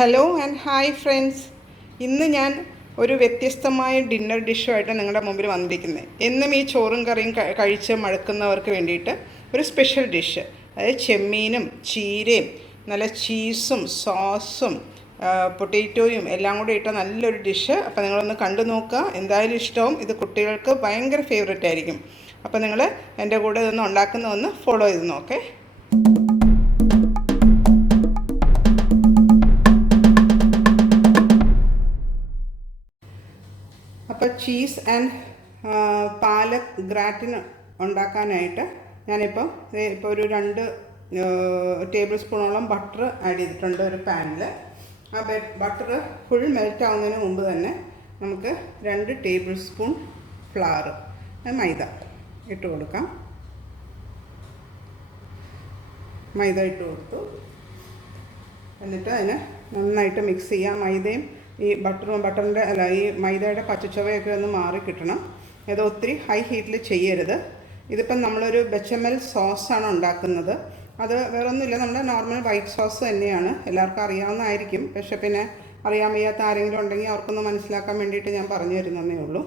Hello and hi friends. ഇന്ന് ഞാൻ ഒരു വ്യത്യസ്തമായ ഡിന്നർ ഡിഷുമായിട്ട് നിങ്ങളുടെ മുമ്പിൽ വന്നിരിക്കുന്നത്. എന്നും ഈ ചോറും കറിയും കഴിച്ച് മടുക്കുന്നവർക്ക് വേണ്ടിയിട്ട് ഒരു സ്പെഷ്യൽ ഡിഷ്, അതായത് ചെമ്മീനും ചീരയും നല്ല ചീസും സോസും പൊട്ടാറ്റോയും എല്ലാം കൂടി ഇട്ട നല്ലൊരു ഡിഷ്. അപ്പോൾ നിങ്ങളൊന്ന് കണ്ടു നോക്കുക, എന്തായാലും ഇഷ്ടവും. ഇത് കുട്ടികൾക്ക് ഭയങ്കര ഫേവറേറ്റ് ആയിരിക്കും. അപ്പോൾ നിങ്ങൾ എൻ്റെ കൂടെ ഇതൊന്ന് ഉണ്ടാക്കുന്നതൊന്ന് ഫോളോ ചെയ്ത് നോക്കേ. അപ്പോൾ ചീസ് ആൻഡ് പാലക് ഗ്രാറ്റിൻ ഉണ്ടാക്കാനായിട്ട് ഞാനിപ്പോൾ ഒരു 2 ടേബിൾ സ്പൂണോളം ബട്ടർ ആഡ് ചെയ്തിട്ടുണ്ട് ഒരു പാനിൽ. ആ ബട്ടർ ഫുൾ മെൽറ്റ് ആവുന്നതിന് മുമ്പ് തന്നെ നമുക്ക് 2 ടേബിൾ സ്പൂൺ ഫ്ലവർ മൈദ ഇട്ട് കൊടുക്കാം. മൈദ ഇട്ട് കൊടുത്തു. എന്നിട്ട് അതിനെ നന്നായിട്ട് മിക്സ് ചെയ്യാം. മൈദയും ഈ ബട്ടറിൻ്റെ ഈ മൈദയുടെ പച്ചച്ചുവയൊക്കെ ഒന്ന് മാറി കിട്ടണം. ഇത് ഒത്തിരി ഹൈ ഹീറ്റിൽ ചെയ്യരുത്. ഇതിപ്പം നമ്മളൊരു ബെച്ചമൽ സോസാണ് ഉണ്ടാക്കുന്നത്. അത് വേറൊന്നുമില്ല, നമ്മുടെ നോർമൽ വൈറ്റ് സോസ് തന്നെയാണ്. എല്ലാവർക്കും അറിയാവുന്നതായിരിക്കും. പക്ഷെ പിന്നെ അറിയാൻ വയ്യാത്ത ആരെങ്കിലും ഉണ്ടെങ്കിൽ അവർക്കൊന്ന് മനസ്സിലാക്കാൻ വേണ്ടിയിട്ട് ഞാൻ പറഞ്ഞു തരുന്നതേ ഉള്ളൂ.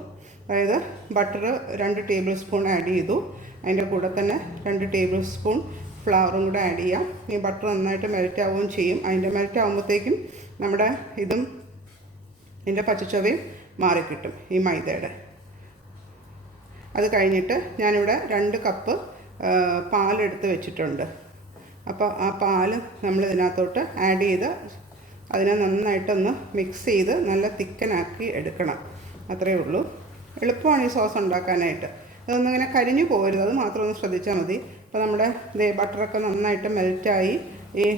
അതായത് ബട്ടർ 2 ടേബിൾ സ്പൂൺ ആഡ് ചെയ്തു. അതിൻ്റെ കൂടെ തന്നെ 2 ടേബിൾ സ്പൂൺ ഫ്ലവറും കൂടെ ആഡ് ചെയ്യാം. ഈ ബട്ടർ നന്നായിട്ട് മെൽറ്റ് ആവുകയും ചെയ്യും. അതിൻ്റെ മെൽറ്റ് ആകുമ്പോഴത്തേക്കും നമ്മുടെ ഇതിൻ്റെ പച്ചച്ചുവയും മാറിക്കിട്ടും ഈ മൈദയുടെ. അത് കഴിഞ്ഞിട്ട് ഞാനിവിടെ 2 കപ്പ് പാലെടുത്ത് വെച്ചിട്ടുണ്ട്. അപ്പോൾ ആ പാല് നമ്മൾ ഇതിനകത്തോട്ട് ആഡ് ചെയ്ത് അതിനെ നന്നായിട്ടൊന്ന് മിക്സ് ചെയ്ത് നല്ല തിക്കനാക്കി എടുക്കണം. അത്രയേ ഉള്ളൂ. എളുപ്പമാണ് ഈ സോസ് ഉണ്ടാക്കാനായിട്ട്. അതൊന്നും ഇങ്ങനെ കരിഞ്ഞു പോകരുത്, അത് മാത്രം ഒന്ന് ശ്രദ്ധിച്ചാൽ മതി. അപ്പോൾ നമ്മുടെ ബട്ടറൊക്കെ നന്നായിട്ട് മെൽറ്റായി ഈ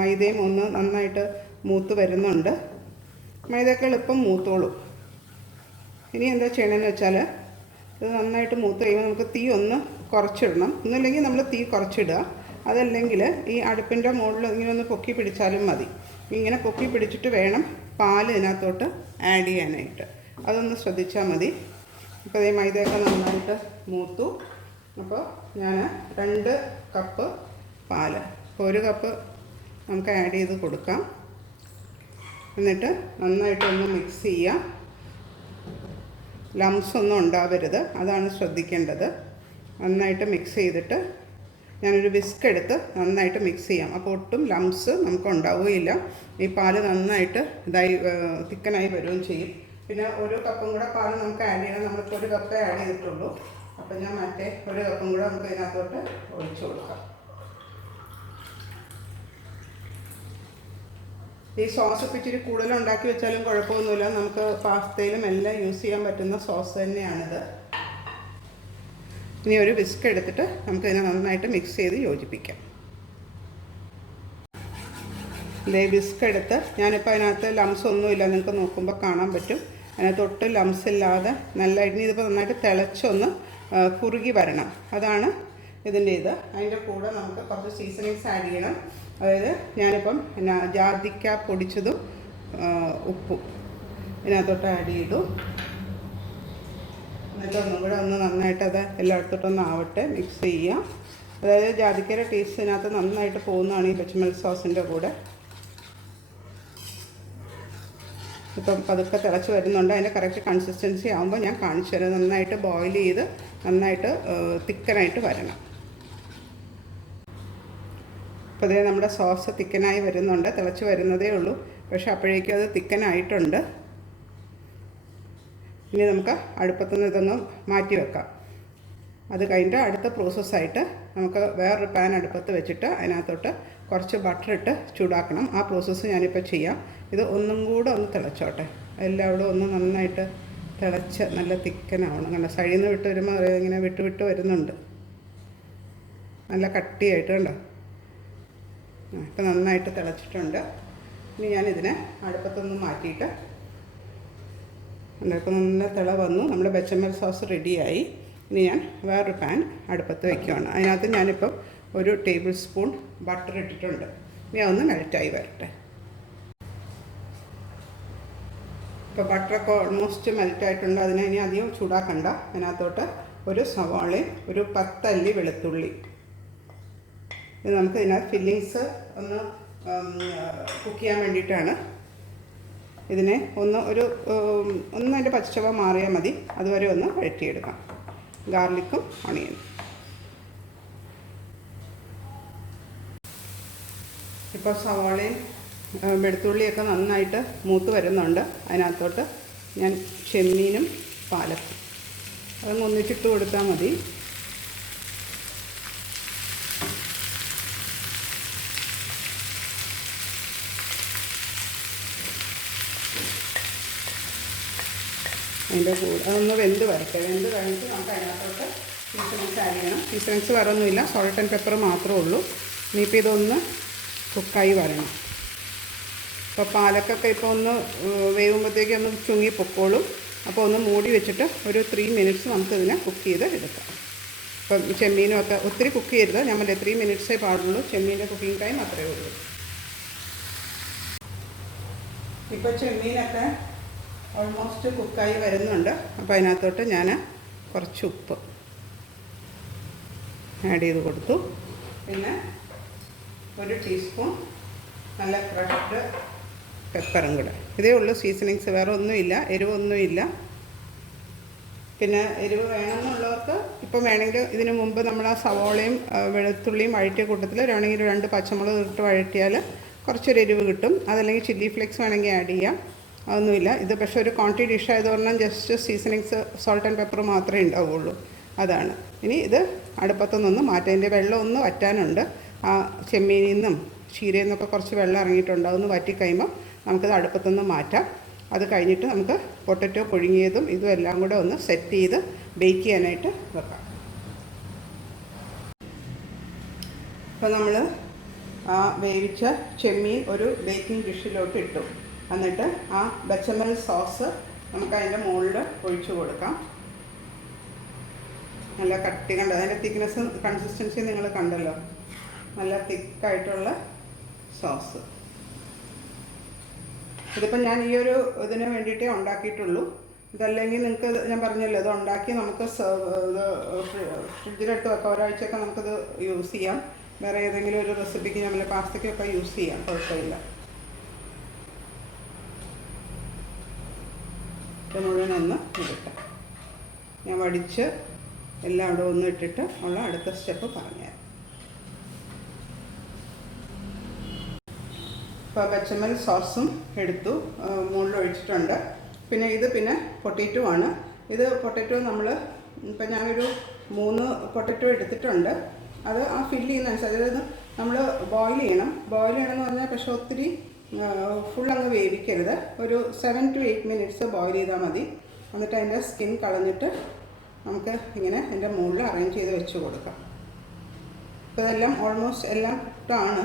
മൈദയും ഒന്ന് നന്നായിട്ട് മൂത്ത് വരുന്നുണ്ട്. മൈദയൊക്കെ എളുപ്പം മൂത്തോളൂ. ഇനി എന്താ ചെയ്യണമെന്ന് വെച്ചാൽ ഇത് നന്നായിട്ട് മൂത്ത് കഴിയുമ്പോൾ നമുക്ക് തീ ഒന്ന് കുറച്ചിടണം. ഒന്നുമില്ലെങ്കിൽ നമ്മൾ തീ കുറച്ചിടുക. അതല്ലെങ്കിൽ ഈ അടുപ്പിൻ്റെ മുകളിൽ ഇങ്ങനെ ഒന്ന് പൊക്കി പിടിച്ചാലും മതി. ഇങ്ങനെ പൊക്കി പിടിച്ചിട്ട് വേണം പാൽ ഇതിനകത്തോട്ട് ആഡ് ചെയ്യാനായിട്ട്. അതൊന്ന് ശ്രദ്ധിച്ചാൽ മതി. ഇപ്പോൾ ഈ മൈദയൊക്കെ നന്നായിട്ട് മൂത്തു. അപ്പോൾ ഞാൻ 2 കപ്പ് പാൽ, ഇപ്പോൾ 1 കപ്പ് നമുക്ക് ആഡ് ചെയ്ത് കൊടുക്കാം. എന്നിട്ട് നന്നായിട്ടൊന്ന് മിക്സ് ചെയ്യാം. ലംസ് ഒന്നും ഉണ്ടാവരുത്, അതാണ് ശ്രദ്ധിക്കേണ്ടത്. നന്നായിട്ട് മിക്സ് ചെയ്തിട്ട് ഞാനൊരു വിസ്ക് എടുത്ത് നന്നായിട്ട് മിക്സ് ചെയ്യാം. അപ്പോൾ ഒട്ടും ലംസ് നമുക്ക് ഉണ്ടാവുകയില്ല. ഈ പാല് നന്നായിട്ട് തിക്കനായി വരികയും ചെയ്യും. പിന്നെ 1 കപ്പും കൂടെ പാല് നമുക്ക് ആഡ് ചെയ്യണം. നമ്മളിപ്പോൾ 1 കപ്പേ ആഡ് ചെയ്തിട്ടുള്ളൂ. അപ്പോൾ ഞാൻ മറ്റേ 1 കപ്പും കൂടെ നമുക്ക് ഇതിനകത്തോട്ട് ഒഴിച്ചു കൊടുക്കാം. ഈ സോസ് ഇപ്പോൾ ഇച്ചിരി കൂടുതൽ ഉണ്ടാക്കി വെച്ചാലും കുഴപ്പമൊന്നുമില്ല. നമുക്ക് പാസ്തയിലും എല്ലാം യൂസ് ചെയ്യാൻ പറ്റുന്ന സോസ് തന്നെയാണിത്. ഇനി ഒരു വിസ്ക് എടുത്തിട്ട് നമുക്കിതിനെ നന്നായിട്ട് മിക്സ് ചെയ്ത് യോജിപ്പിക്കാം. ഇതേ വിസ്ക് എടുത്ത് ഞാനിപ്പോൾ അതിനകത്ത് ലംസ് ഒന്നുമില്ല, നിങ്ങൾക്ക് നോക്കുമ്പോൾ കാണാൻ പറ്റും. അതിനകത്ത് ഒട്ടും ലംസ് ഇല്ലാതെ നല്ലതായിട്ട് ഇതിപ്പോൾ നന്നായിട്ട് തിളച്ചൊന്ന് കുറുകി വരണം. അതാണ് ഇതിൻ്റെ ഇത്. അതിൻ്റെ കൂടെ നമുക്ക് കുറച്ച് സീസണിങ്സ് ആഡ് ചെയ്യണം. അതായത് ഞാനിപ്പം ജാതിക്ക പൊടിച്ചതും ഉപ്പും ഇതിനകത്തോട്ട് ആഡ് ചെയ്തു. എന്നിട്ട് ഒന്നും കൂടെ ഒന്ന് നന്നായിട്ട് അത് എല്ലായിടത്തോട്ടൊന്ന് ആവട്ടെ, മിക്സ് ചെയ്യാം. അതായത് ജാതിക്കയുടെ ടേസ്റ്റ് ഇതിനകത്ത് നന്നായിട്ട് പോകുന്നതാണ് ഈ ബെച്ചമൽ സോസിൻ്റെ കൂടെ. ഇപ്പം പതുക്കെ തിളച്ച് വരുന്നുണ്ട്. അതിൻ്റെ കറക്റ്റ് കൺസിസ്റ്റൻസി ആകുമ്പോൾ ഞാൻ കാണിച്ചു തരാം. നന്നായിട്ട് ബോയിൽ ചെയ്ത് നന്നായിട്ട് തിക്കനായിട്ട് വരണം. അപ്പോൾ അതേ നമ്മുടെ സോസ് തിക്കനായി വരുന്നുണ്ട്. തിളച്ച് വരുന്നതേ ഉള്ളൂ, പക്ഷെ അപ്പോഴേക്കും അത് തിക്കനായിട്ടുണ്ട്. ഇനി നമുക്ക് അടുപ്പത്തുനിന്ന് ഇതൊന്ന് മാറ്റി വെക്കാം. അത് കഴിഞ്ഞിട്ട് അടുത്ത പ്രോസസ്സായിട്ട് നമുക്ക് വേറൊരു പാൻ അടുപ്പത്ത് വെച്ചിട്ട് അതിനകത്തോട്ട് കുറച്ച് ബട്ടർ ഇട്ട് ചൂടാക്കണം. ആ പ്രോസസ്സ് ഞാനിപ്പോൾ ചെയ്യാം. ഇത് ഒന്നും കൂടെ ഒന്ന് തിളച്ചോട്ടെ. എല്ലാവരും ഒന്ന് നന്നായിട്ട് തിളച്ച് നല്ല തിക്കനാവണം. കണ്ടോ, സൈഡിൽ നിന്ന് വിട്ട് വരുമ്പോൾ ഇങ്ങനെ വിട്ട് വരുന്നുണ്ട്. നല്ല കട്ടിയായിട്ട് കണ്ടോ. ഇപ്പം നന്നായിട്ട് തിളച്ചിട്ടുണ്ട്. ഇനി ഞാനിതിനെ അടുപ്പത്തൊന്ന് മാറ്റിയിട്ട് ഇപ്പം നല്ല തിള വന്നു. നമ്മുടെ ബെച്ചമൽ സോസ് റെഡിയായി. ഇനി ഞാൻ വേറൊരു പാൻ അടുപ്പത്ത് വയ്ക്കുകയാണ്. അതിനകത്ത് ഞാനിപ്പം 1 ടേബിൾ സ്പൂൺ ബട്ടർ ഇട്ടിട്ടുണ്ട്. ഇനി അതൊന്ന് മെൽറ്റായി വരട്ടെ. ഇപ്പോൾ ബട്ടറൊക്കെ ഓൾമോസ്റ്റ് മെൽറ്റായിട്ടുണ്ട്. അതിനെ ഇനി അധികം ചൂടാക്കണ്ട. അതിനകത്തോട്ട് ഒരു സവാളയും ഒരു 10 അല്ലി വെളുത്തുള്ളി. ഇത് നമുക്ക് ഇതിനകത്ത് ഫില്ലിങ്സ് ഒന്ന് കുക്ക് ചെയ്യാൻ വേണ്ടിയിട്ടാണ്. ഇതിനെ ഒന്ന് അതിൻ്റെ പച്ചച്ചവ മാറിയാൽ മതി, അതുവരെ ഒന്ന് വഴറ്റിയെടുക്കാം. ഗാർലിക്കും ഓണിയനും. ഇപ്പോൾ സവാളയും വെളുത്തുള്ളിയൊക്കെ നന്നായിട്ട് മൂത്ത് വരുന്നുണ്ട്. അതിനകത്തോട്ട് ഞാൻ ചെമ്മീനും പാലക്കും അതങ്ങ് ഒന്നിച്ചിട്ട് കൊടുത്താൽ മതി. അതിൻ്റെ കൂടെ അതൊന്ന് വെന്ത് വരട്ടെ. വെന്ത് കഴിഞ്ഞിട്ട് നമുക്ക് അതിനകത്തോട്ട് സീസണിങ്സ് ആഡ് ചെയ്യണം. സീസണിങ്സ് വേറൊന്നുമില്ല, സോൾട്ട് ആൻഡ് പെപ്പർ മാത്രമേ ഉള്ളൂ. ഇനിയിപ്പോൾ ഇതൊന്ന് കുക്കായി വരണം. അപ്പോൾ പാലക്കൊക്കെ ഇപ്പോൾ ഒന്ന് വേവുമ്പോഴത്തേക്ക് ഒന്ന് ചുങ്ങി പൊക്കോളും. അപ്പോൾ ഒന്ന് മൂടി വെച്ചിട്ട് ഒരു 3 മിനിറ്റ്സ് നമുക്കിതിനെ കുക്ക് ചെയ്ത് എടുക്കാം. ഇപ്പം ചെമ്മീനും ഒക്കെ ഒത്തിരി കുക്ക് ചെയ്യരുത്, ഞാൻ പറഞ്ഞ 3 മിനിറ്റ്സേ പാടുള്ളൂ. ചെമ്മീൻ്റെ കുക്കിംഗ് ടൈം അത്രയേ ഉള്ളൂ. ഇപ്പോൾ ചെമ്മീനൊക്കെ ഓൾമോസ്റ്റ് കുക്കായി വരുന്നുണ്ട്. അപ്പോൾ അതിനകത്തോട്ട് ഞാൻ കുറച്ച് ഉപ്പ് ആഡ് ചെയ്ത് കൊടുത്തു. പിന്നെ 1 ടീസ്പൂൺ നല്ല ക്രഷ്ഡ് പെപ്പറും കൂടെ. ഇതേ ഉള്ളൂ സീസണിങ്സ്, വേറെ ഒന്നുമില്ല, എരിവൊന്നുമില്ല. പിന്നെ എരിവ് വേണമെന്നുള്ളവർക്ക് ഇപ്പം വേണമെങ്കിൽ ഇതിന് മുമ്പ് നമ്മൾ ആ സവോളയും വെളുത്തുള്ളിയും വഴറ്റിയ കൂട്ടത്തിൽ വേണമെങ്കിൽ 2 പച്ചമുളക് ഇട്ട് വഴറ്റിയാൽ കുറച്ചൊരു എരിവ് കിട്ടും. അതല്ലെങ്കിൽ ചില്ലി ഫ്ലേക്സ് വേണമെങ്കിൽ ആഡ് ചെയ്യാം, അതൊന്നുമില്ല. ഇത് പക്ഷേ ഒരു ക്വാണ്ടിറ്റി ഡിഷ് ആയതുകൊണ്ട് just seasonings salt and pepper മാത്രമേ ഉണ്ടാവുള്ളൂ. അതാണ്. ഇനി ഇത് അടുപ്പത്തുനിന്ന് മാറ്റാം. അതിൻ്റെ വെള്ളം ഒന്ന് വറ്റാനുണ്ട്. ആ ചെമ്മീനിൽ നിന്നും ചീരയിൽ നിന്നൊക്കെ കുറച്ച് വെള്ളം ഇറങ്ങിയിട്ടുണ്ട്. അതൊന്ന് വറ്റിക്കഴിയുമ്പോൾ നമുക്കത് അടുപ്പത്തുനിന്ന് മാറ്റാം. അത് കഴിഞ്ഞിട്ട് നമുക്ക് പൊട്ടറ്റോ പുഴുങ്ങിയതും ഇതും എല്ലാം കൂടെ ഒന്ന് സെറ്റ് ചെയ്ത് ബേക്ക് ചെയ്യാനായിട്ട് വെക്കാം. അപ്പോൾ നമ്മൾ ആ വേവിച്ച ചെമ്മീൻ ഒരു ബേക്കിംഗ് ഡിഷിലോട്ട് ഇട്ടു. എന്നിട്ട് ആ ബച്ചമൽ സോസ് നമുക്ക് അതിൻ്റെ മുകളിൽ ഒഴിച്ചു കൊടുക്കാം. നല്ല കട്ടി കണ്ടോ, അതിൻ്റെ തിക്നെസ് കൺസിസ്റ്റൻസി നിങ്ങൾ കണ്ടല്ലോ, നല്ല തിക്കായിട്ടുള്ള സോസ്. ഇതിപ്പോൾ ഞാൻ ഈ ഒരു ഇതിന് വേണ്ടിയിട്ടേ ഉണ്ടാക്കിയിട്ടുള്ളൂ. ഇതല്ലെങ്കിൽ നിങ്ങൾക്ക് ഞാൻ പറഞ്ഞല്ലോ, ഇത് ഉണ്ടാക്കി നമുക്ക് ഫ്രിഡ്ജിലിട്ട് വെക്കാം. ഒരാഴ്ചയൊക്കെ നമുക്കിത് യൂസ് ചെയ്യാം. വേറെ ഏതെങ്കിലും ഒരു റെസിപ്പിക്ക് നമ്മൾ പാസ്തയ്ക്കൊക്കെ യൂസ് ചെയ്യാം, കുഴപ്പമില്ല. ഇത് മുഴുവനൊന്ന് ഇടട്ടെ. ഞാൻ വടിച്ച് എല്ലാം അവിടെ ഒന്ന് ഇട്ടിട്ട് ഉള്ള അടുത്ത സ്റ്റെപ്പ് പറഞ്ഞുതരാം. ഇപ്പോൾ ബച്ചമൽ സോസും എടുത്തു, മുകളിൽ ഒഴിച്ചിട്ടുണ്ട്. പിന്നെ പൊട്ടറ്റോ ആണ്. ഇത് പൊട്ടറ്റോ നമ്മൾ ഇപ്പം ഞാനൊരു 3 പൊട്ടറ്റോ എടുത്തിട്ടുണ്ട്. അത് ആ ഫില്ല് ചെയ്യുന്നതനുസരിച്ച്, അതായത് നമ്മൾ ബോയിൽ ചെയ്യണമെന്ന് പറഞ്ഞാൽ പക്ഷേ ഒത്തിരി ഫുള്ളങ്ങ് വേവിക്കരുത്. ഒരു 7 to 8 മിനിറ്റ്സ് ബോയിൽ ചെയ്താൽ മതി. എന്നിട്ട് അതിൻ്റെ സ്കിൻ കളഞ്ഞിട്ട് നമുക്ക് ഇങ്ങനെ അതിൻ്റെ മുകളിൽ അറേഞ്ച് ചെയ്ത് വെച്ച് കൊടുക്കാം. അപ്പോൾ ഇതെല്ലാം ഓൾമോസ്റ്റ് എല്ലാം കുക്കാണ്.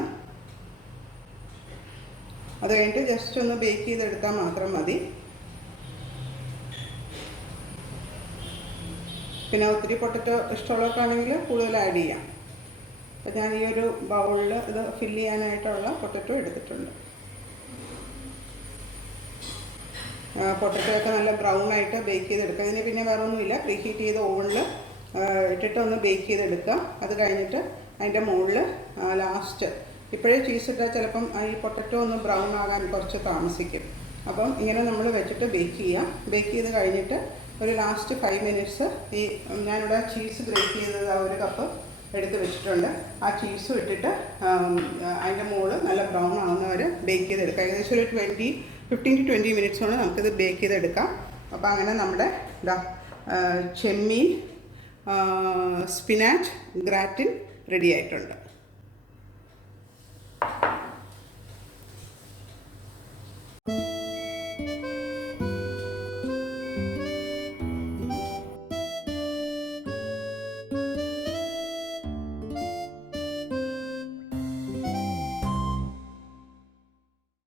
അത് കഴിഞ്ഞിട്ട് ജസ്റ്റ് ഒന്ന് ബേക്ക് ചെയ്തെടുത്താൽ മാത്രം മതി. പിന്നെ ഒത്തിരി പൊട്ടറ്റോ ഇഷ്ടമുള്ളവർക്കാണെങ്കിൽ കൂടുതൽ ആഡ് ചെയ്യാം. അപ്പോൾ ഞാൻ ഈ ഒരു ബൗളിൽ ഇത് ഫില്ല് ചെയ്യാനായിട്ടുള്ള പൊട്ടറ്റോ എടുത്തിട്ടുണ്ട്. പൊട്ടറ്റോ ഒക്കെ നല്ല ബ്രൗൺ ആയിട്ട് ബേക്ക് ചെയ്തെടുക്കുക. ഇതിന് പിന്നെ വേറെ ഒന്നുമില്ല, പ്രീഹീറ്റ് ചെയ്ത് ഓവനിൽ ഇട്ടിട്ട് ഒന്ന് ബേക്ക് ചെയ്തെടുക്കാം. അത് കഴിഞ്ഞിട്ട് അതിൻ്റെ മുകളിൽ ലാസ്റ്റ് ഇപ്പോഴേ ചീസ് ഇട്ടാൽ ചിലപ്പം ഈ പൊട്ടറ്റോ ഒന്ന് ബ്രൗൺ ആകാൻ കുറച്ച് താമസിക്കും. അപ്പം ഇങ്ങനെ നമ്മൾ വെച്ചിട്ട് ബേക്ക് ചെയ്യാം. ബേക്ക് ചെയ്ത് കഴിഞ്ഞിട്ട് ഒരു ലാസ്റ്റ് 5 മിനിറ്റ്സ് ഈ ഞാനിവിടെ ചീസ് ഗ്രേറ്റ് ചെയ്തത് 1 കപ്പ് എടുത്ത് വെച്ചിട്ടുണ്ട്. ആ ചീസും ഇട്ടിട്ട് അതിൻ്റെ മുകളിൽ നല്ല ബ്രൗൺ ആവുന്നവരെ ബേക്ക് ചെയ്തെടുക്കാം. ഏകദേശം ഒരു 15 to 20 മിനിറ്റ്സ് കൊണ്ട് നമുക്കിത് ബേക്ക് ചെയ്തെടുക്കാം. അപ്പോൾ അങ്ങനെ നമ്മുടെ ചെമ്മീൻ സ്പിനാച്ച് ഗ്രാറ്റിൻ റെഡി ആയിട്ടുണ്ട്.